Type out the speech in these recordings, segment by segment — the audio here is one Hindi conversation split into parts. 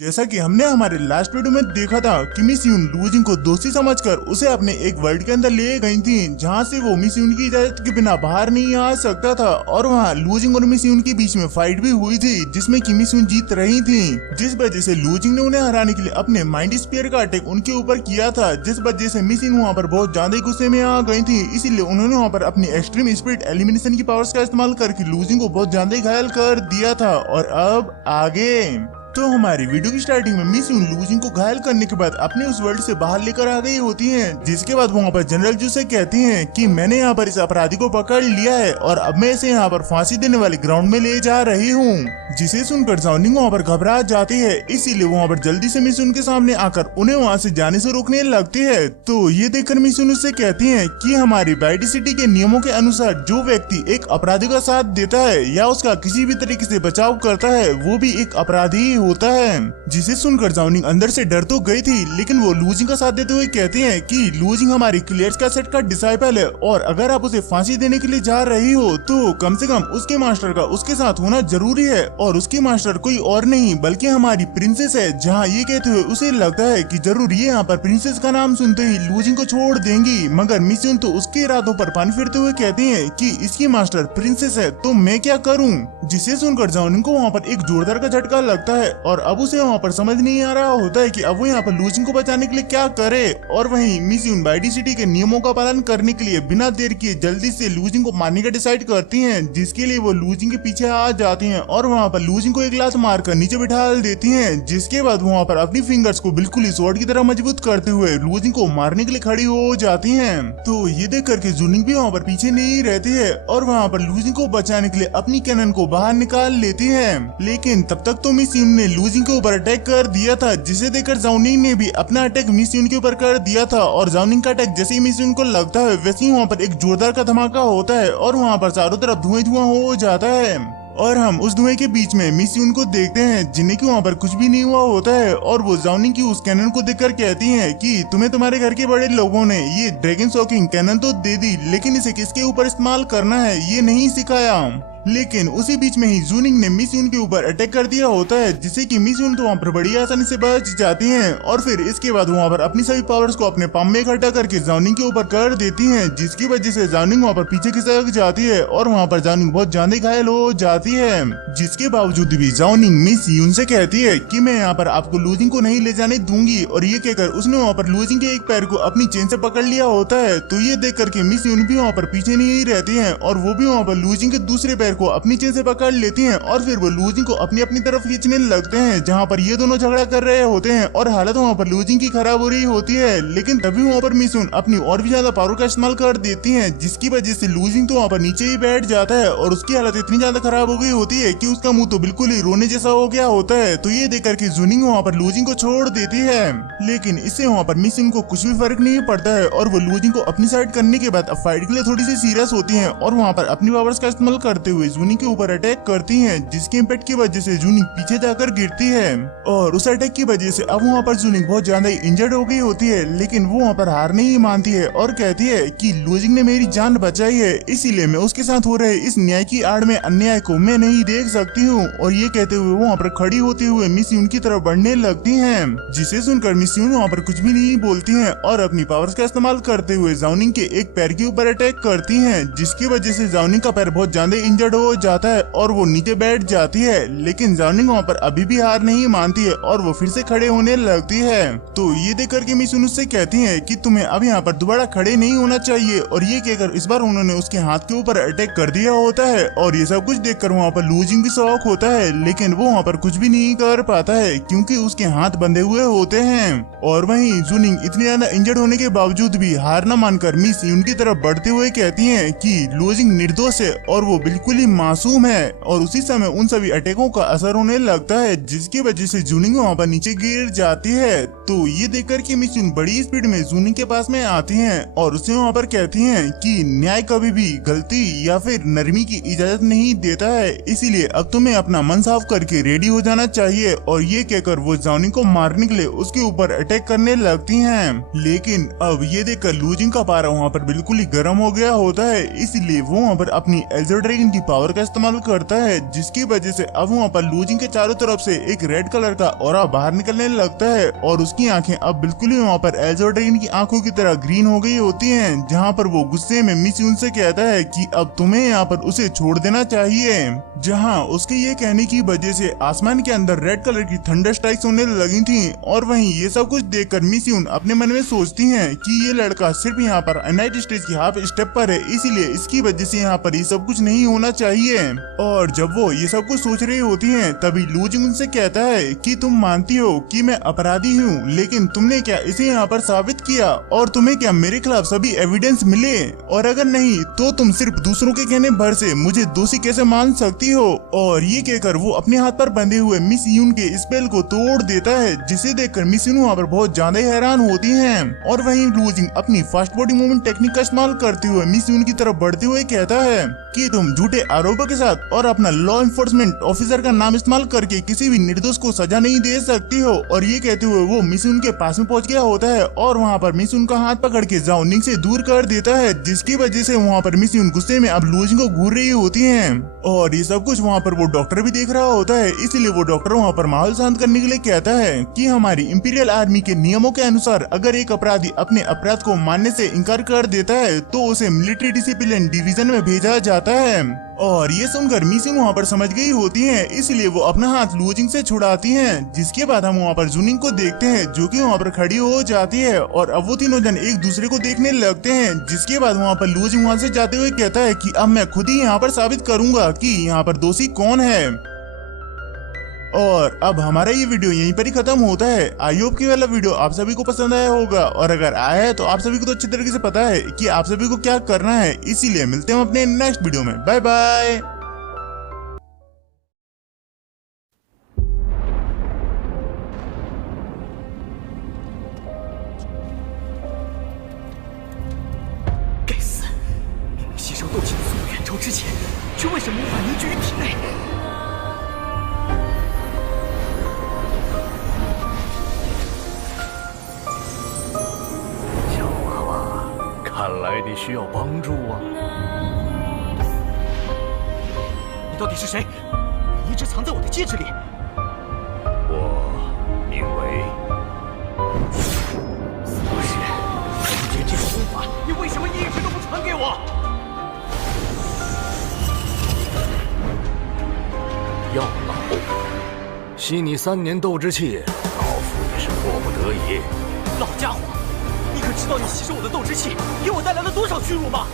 जैसा कि हमने हमारे लास्ट वीडियो में देखा था कि मिस यून लूजिंग को दोषी समझकर उसे अपने एक वर्ल्ड के अंदर ले गई थी, जहां से वो मिस यून की इजाजत के बिना बाहर नहीं आ सकता था। और वहां लूजिंग और मिस यून के बीच में फाइट भी हुई थी, जिसमें कि मिस यून जीत रही थी, जिस वजह से लूजिंग ने उन्हें हराने के लिए अपने माइंड स्फीयर का अटैक उनके ऊपर किया था, जिस वजह से मिस यून वहाँ पर बहुत ज्यादा गुस्से में आ गई थी। इसीलिए उन्होंने वहाँ पर अपनी एक्सट्रीम स्पिरिट एलिमिनेशन की पावर्स का इस्तेमाल करके लूजिंग को बहुत ज्यादा घायल कर दिया था। और अब आगे तो हमारी वीडियो की स्टार्टिंग में मिस यून लूजिंग को घायल करने के बाद अपने उस वर्ल्ड से बाहर लेकर आ गई होती हैं, जिसके बाद वहाँ पर जनरल जू से कहती हैं कि मैंने यहाँ पर इस अपराधी को पकड़ लिया है और अब मैं इसे यहाँ पर फांसी देने वाले ग्राउंड में ले जा रही हूँ। जिसे सुनकर जाओनिंग वहाँ पर घबरा जाती है, इसीलिए वहाँ पर जल्दी से मिस यून के सामने आकर उन्हें वहाँ से जाने से रोकने लगती है। तो ये देखकर मिस यून उससे कहती है कि हमारी बाइडी सिटी के नियमों के अनुसार जो व्यक्ति एक अपराधी का साथ देता है या उसका किसी भी तरीके से बचाव करता है वो भी एक अपराधी होता है। जिसे सुनकर जाओनिंग अंदर से डर तो गई थी, लेकिन वो लूजिंग का साथ देते हुए कहते हैं कि लूजिंग हमारी क्लियर्स का सेट का डिसाइपल है और अगर आप उसे फांसी देने के लिए जा रही हो तो कम से कम उसके मास्टर का उसके साथ होना जरूरी है, और उसकी मास्टर कोई और नहीं बल्कि हमारी प्रिंसेस है। जहाँ ये कहते हुए उसे लगता है कि जरूर ये यहाँ पर प्रिंसेस का नाम सुनते ही लूजिंग को छोड़ देंगी, मगर मिस यून तो उसके इरादों पर पानी फिरते हुए कहती है कि इसकी मास्टर प्रिंसेस है तो मैं क्या करूँ। जिसे सुनकर जाओनिंग को वहाँ पर एक जोरदार का झटका लगता है और अब उसे वहाँ पर समझ नहीं आ रहा होता है कि अब वो यहाँ पर लूजिंग को बचाने के लिए क्या करे। और वहीं मिस यून बाइडी सिटी के नियमों का पालन करने के लिए बिना देर किए जल्दी से लूजिंग को मारने का डिसाइड करती हैं, जिसके लिए वो लूजिंग के पीछे आ जाती हैं और वहाँ पर लूजिंग को एक लात मारकर नीचे बिठा देती हैं। जिसके बाद वहाँ पर अपनी फिंगर्स को बिल्कुल ही स्वॉर्ड की तरह मजबूत करते हुए लूजिंग को मारने के लिए खड़ी हो जाती हैं। तो ये देख करके जूनिंग भी वहाँ पर पीछे नहीं रहती है और वहाँ पर लूजिंग को बचाने के लिए अपनी कैनन को बाहर निकाल लेती है। लेकिन तब तक तो मिस यून ने लूजिंग के ऊपर अटैक कर दिया था, जिसे देखकर जाओनिंग ने भी अपना अटैक मिस यून के ऊपर कर दिया था। और जाओनिंग का अटैक जैसे ही मिस यून को लगता है वैसे ही वहाँ पर एक जोरदार का धमाका होता है और वहाँ पर चारों तरफ धुआं हो जाता है। और हम उस धुएं के बीच में मिस यून को देखते हैं, जिन्हें की वहाँ पर कुछ भी नहीं हुआ होता है। और वो जाओनिंग की उस कैनन को देखकर कहती हैं कि तुम्हें तुम्हारे घर के बड़े लोगों ने ये ड्रैगन शॉकिंग कैनन तो दे दी, लेकिन इसे किसके ऊपर इस्तेमाल करना है ये नहीं सिखाया। लेकिन उसी बीच में ही जूनिंग ने मिस यून के ऊपर अटैक कर दिया होता है, जिससे कि मिस यून तो वहाँ पर बड़ी आसानी से बच जाती हैं। और फिर इसके बाद वहाँ पर अपनी सभी पावर्स को अपने पाम में इकट्ठा करके जाओनिंग के ऊपर कर देती हैं, जिसकी वजह से जाओनिंग वहाँ पर पीछे खिसक जाती है और वहाँ पर जाओनिंग बहुत ज्यादा घायल हो जाती है। जिसके बावजूद भी जाओनिंग मिस यून से कहती है कि मैं यहाँ पर आपको लूजिंग को नहीं ले जाने दूंगी, और ये कहकर उसने वहाँ पर लूजिंग के एक पैर को अपनी चेन से पकड़ लिया होता है। तो ये देख करके मिस यून भी वहाँ पर पीछे नहीं रहती है और वो भी वहाँ पर लूजिंग के दूसरे पैर को अपनी चेन से पकड़ लेती हैं और फिर वो लूजिंग को अपनी अपनी तरफ खींचने लगते हैं, जहाँ पर ये दोनों झगड़ा कर रहे होते हैं और हालत वहाँ पर लूजिंग की खराब हो रही होती है। लेकिन तभी वहाँ पर मिस यून अपनी और भी ज्यादा पावर का इस्तेमाल कर देती हैं, जिसकी वजह से लूजिंग तो वहाँ पर नीचे ही बैठ जाता है और उसकी हालत इतनी ज्यादा खराब हो गई होती है कि उसका मुंह तो बिल्कुल ही रोने जैसा हो गया होता है। तो ये देख करके जूनिंग वहाँ पर लूजिंग को छोड़ देती है, लेकिन इससे वहाँ पर मिस यून को कुछ भी फर्क नहीं पड़ता है और वो लूजिंग को अपनी साइड करने के बाद अब फाइट के लिए थोड़ी सी सीरियस होती है और वहाँ पर अपनी पावर्स का इस्तेमाल करते हुए जूनिंग के ऊपर अटैक करती हैं, जिसके इम्पैक्ट की वजह से जूनिंग पीछे जाकर गिरती है। और उस अटैक की वजह से अब वहाँ पर जूनिंग बहुत ज्यादा इंजर्ड हो गई होती है, लेकिन वो वहाँ पर हार नहीं मानती है और कहती है कि लूजिंग ने मेरी जान बचाई है, इसीलिए मैं उसके साथ हो रहे इस न्याय की आड़ में अन्याय को मैं नहीं देख सकती हूँ। और ये कहते हुए वो वहाँ पर खड़ी होते हुए मिस यून की तरफ बढ़ने लगती हैं, जिसे सुनकर मिस यून वहाँ पर कुछ भी नहीं बोलती हैं और अपनी पावर्स का इस्तेमाल करते हुए जाओनिंग के एक पैर के ऊपर अटैक करती हैं, जिसकी वजह से जाओनिंग का पैर बहुत ज्यादा इंजर्ड हो जाता है और वो नीचे बैठ जाती है। लेकिन जाओनिंग वहाँ पर अभी भी हार नहीं मानती है और वो फिर से खड़े होने लगती है। तो ये देख करके मिस यून उससे कहती है कि तुम्हें अब यहाँ पर दोबारा खड़े नहीं होना चाहिए, और ये कहकर इस बार उन्होंने उसके हाथ के ऊपर अटैक कर दिया होता है। और ये सब कुछ देखकर वहाँ पर लूजिंग भी शॉक होता है, लेकिन वो वहाँ पर कुछ भी नहीं कर पाता है क्योंकि उसके हाथ बंधे हुए होते हैं। और वहीं जूनिंग इतनी ज्यादा इंजर्ड होने के बावजूद भी हार न मानकर मिस यून की तरफ बढ़ते हुए कहती है कि लूजिंग निर्दोष है और वो बिल्कुल ही मासूम है। और उसी समय उन सभी अटैकों का असर होने लगता है, जिसकी वजह से जूनिंग वहाँ पर नीचे गिर जाती है। तो ये देखकर कि मिस यून बड़ी स्पीड में जूनिंग के पास में आती हैं और उसे वहाँ पर कहती हैं कि न्याय कभी भी गलती या फिर नरमी की इजाजत नहीं देता है, इसीलिए अब तुम्हें अपना मन साफ करके रेडी हो जाना चाहिए। और ये कहकर वो जॉनिंग को मारने के लिए उसके ऊपर अटैक करने लगती हैं। लेकिन अब ये देखकर लूजिंग का पारा वहाँ पर बिल्कुल ही गर्म हो गया होता है, इसलिए वो वहाँ पर अपनी एल्जर ड्रैगन की पावर का इस्तेमाल करता है, जिसकी वजह से अब वहाँ पर लूजिंग के चारों तरफ से एक रेड कलर का ऑरा बाहर निकलने लगता है और उसकी आंखें अब बिल्कुल ही वहाँ पर एल्जो ड्रैगन की आंखों की तरह ग्रीन हो गई होती हैं, जहाँ पर वो गुस्से में मिस यून से कहता है कि अब तुम्हें यहाँ पर उसे छोड़ देना चाहिए। जहाँ उसके ये कहने की वजह से आसमान के अंदर रेड कलर की थंडर स्ट्राइक्स होने लगी थी और वहीं ये सब कुछ देखकर मिस यून अपने मन में सोचती हैं कि ये लड़का सिर्फ यहाँ पर यूनाइटेड स्टेट्स की हाफ स्टेप पर है, इसीलिए इसकी वजह से यहाँ पर ये सब कुछ नहीं होना चाहिए। और जब वो ये सब कुछ सोच रही होती हैं, तभी लूजिंग उनसे कहता है कि तुम मानती हो कि मैं अपराधी हूँ, लेकिन तुमने क्या इसे यहाँ पर साबित किया और तुम्हें क्या मेरे खिलाफ सभी एविडेंस मिले, और अगर नहीं तो तुम सिर्फ दूसरों के कहने भर से मुझे दोषी कैसे मान सकती हो। और ये कहकर वो अपने हाथ पर बंधे हुए मिस यून के स्पेल को तोड़ देता है, जिसे देखकर मिस यून वहाँ पर बहुत ज्यादा हैरान होती हैं। और वहीं लूजिंग अपनी फास्ट बॉडी मूवमेंट टेक्निक का इस्तेमाल करते हुए मिस यून की तरफ बढ़ते हुए कहता है कि तुम झूठे आरोपों के साथ और अपना लॉ एनफोर्समेंट ऑफिसर का नाम इस्तेमाल करके किसी भी निर्दोष को सजा नहीं दे सकती हो। और ये कहते हुए वो मिस यून के पास में पहुंच गया होता है और वहाँ पर मिस यून का हाथ पकड़ के जाओ निंग से दूर कर देता है, जिसकी वजह से वहाँ पर मिस यून गुस्से में अब लूजिंग को घूर रही होती है। और ये सब कुछ वहाँ पर वो डॉक्टर भी देख रहा होता है, इसलिए वो डॉक्टर वहाँ पर माहौल शांत करने के लिए कहता है कि हमारी इंपीरियल आर्मी के नियमों के अनुसार अगर एक अपराधी अपने अपराध को मानने से इनकार कर देता है तो उसे मिलिट्री डिसिप्लिन डिवीजन में भेजा जाता है। और ये सुनकर मिस यून वहाँ पर समझ गई होती है, इसलिए वो अपना हाथ लूजिंग से छुड़ाती हैं। जिसके बाद हम वहाँ पर जूनिंग को देखते हैं जो कि वहाँ पर खड़ी हो जाती है और अब वो तीनों जन एक दूसरे को देखने लगते हैं। जिसके बाद वहाँ पर लूजिंग वहाँ से जाते हुए कहता है कि अब मैं खुद ही यहाँ पर साबित करूंगा कि यहाँ पर दोषी कौन है। और अब हमारा ये वीडियो यहीं पर ही खत्म होता है। आई होप कि वाला वीडियो आप सभी को पसंद आया होगा, और अगर आया है तो आप सभी को तो अच्छी तरीके से पता है कि आप सभी को क्या करना है। इसीलिए मिलते हैं अपने नेक्स्ट वीडियो में। बाय बाय।该死！吸收斗气的速度远超之前，却为什么无法凝聚于体内？小娃娃，看来你需要帮助啊！你到底是谁？你一直藏在我的戒指里。我名为不是，空间这种功法，你为什么一直都不传给我？药老，吸你3年斗之气，老夫也是迫不得已。老家伙，你可知道你吸收我的斗之气给我带来了多少屈辱吗？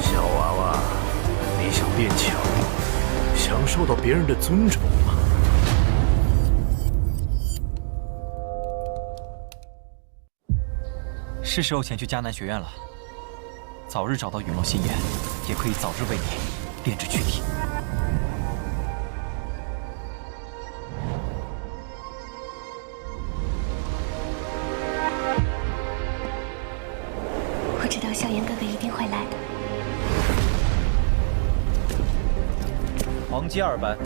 小娃娃，你想变强，想受到别人的尊崇吗？是时候前去迦南学院了。早日找到陨落心眼，也可以早日为你炼制躯体。我知道萧炎哥哥一定会来的。黄阶2班，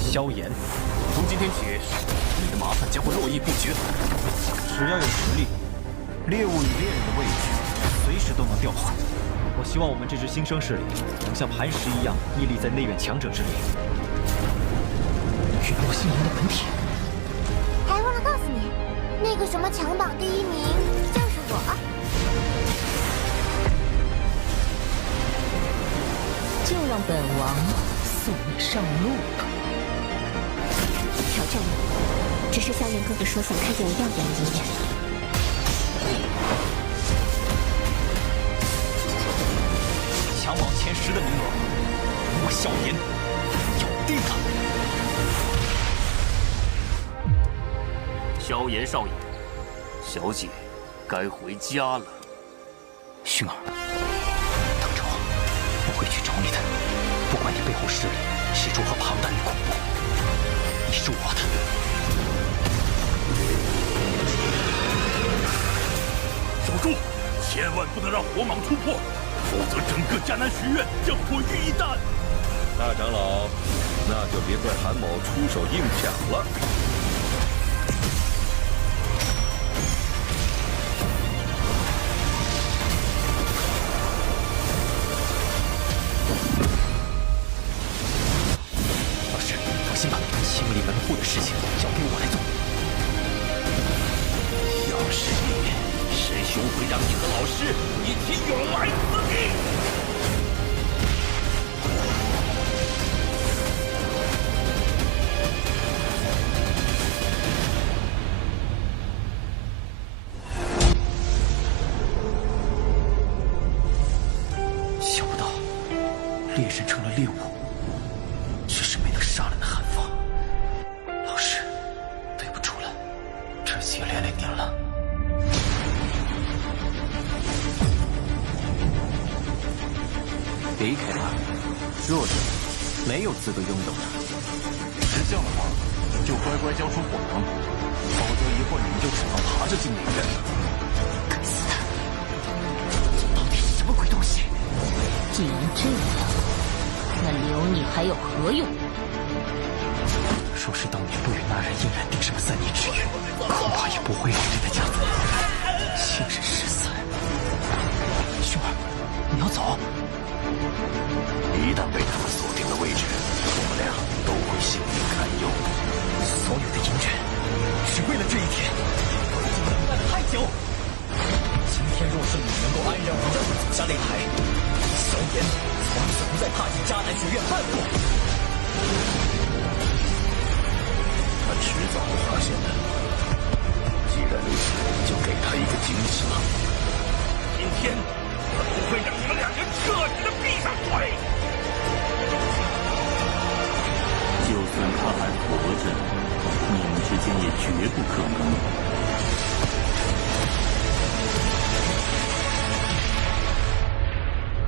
萧炎。从今天起，你的麻烦将会络绎不绝。只要有实力，猎物与猎人的位置随时都能调换。我希望我们这支新生势力能像磐石一样屹立在内院强者之列。陨落心炎的本体。还忘了告诉你，那个什么强榜第1名就是我。就让本王送你上路吧。挑战我，只是萧炎哥哥说想看见我耀眼的一面。强榜前10的名额，我萧炎要定了。萧炎少爷，小姐该回家了。薰儿，等着我，我会去找你的。不管你背后势力是如何庞大与恐怖，你是我的。守住，千万不能让火蟒突破，否则整个迦南学院将毁于一旦。大长老，那就别怪韩某出手硬抢了。让你和老师一起永埋此地。想不到，猎人成了猎物，却是没能杀了那韩放。老师，对不住了，这些连累您了。离开吧，弱者没有资格拥有的。是这样的话，就乖乖交出火囊，否则一会儿你们就只能爬着进里面。该死的，到底是什么鬼东西？既然这样，那留你还有何用？若是当年不与那人硬然定上3年之约，恐怕也不会让这个家族亲人失散。兄儿，你要走？一旦被他们锁定了位置，我们俩都会性命堪忧。所有的隐忍，只为了这一天，我已经等待了太久。今天若是你能够安然无恙地走下擂台，萧炎从此不再踏进迦南学院半步。他迟早会发现的。既然如此，就给他一个惊喜吧。今天我不会让你们2人彻底的闭上嘴。就算他还活着，你们之间也绝不可能。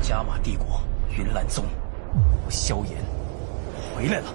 加玛帝国云岚宗，我萧炎回来了。